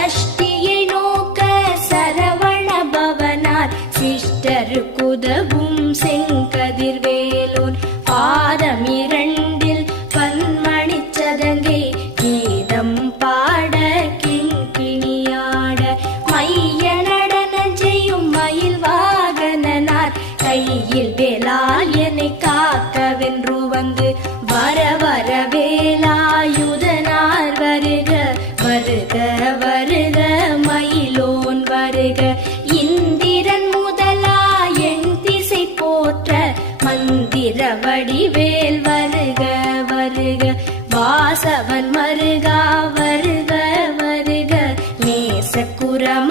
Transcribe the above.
சஷ்டியை நோக்க சரவண பவனார் சிஷ்டருக்குதவும் செங்கதிர்வேலோன் பாதமிரண்டில் பன்மணி சதங்கை கீதம் பாட கிண்கிணியாட மைய நடன செய்யும் மயில் வாகனனார் கையில் வேலால் என்னை காக்கவென்று வந்து வர வர வேலாயுதனார் வருக வருக வருக மயிலோன் வருக இந்திரன் முதலா என் திசை போற்ற மந்திர வடிவேல் வருக வருக வாசவன் மருகா வருக வருக நேச குரம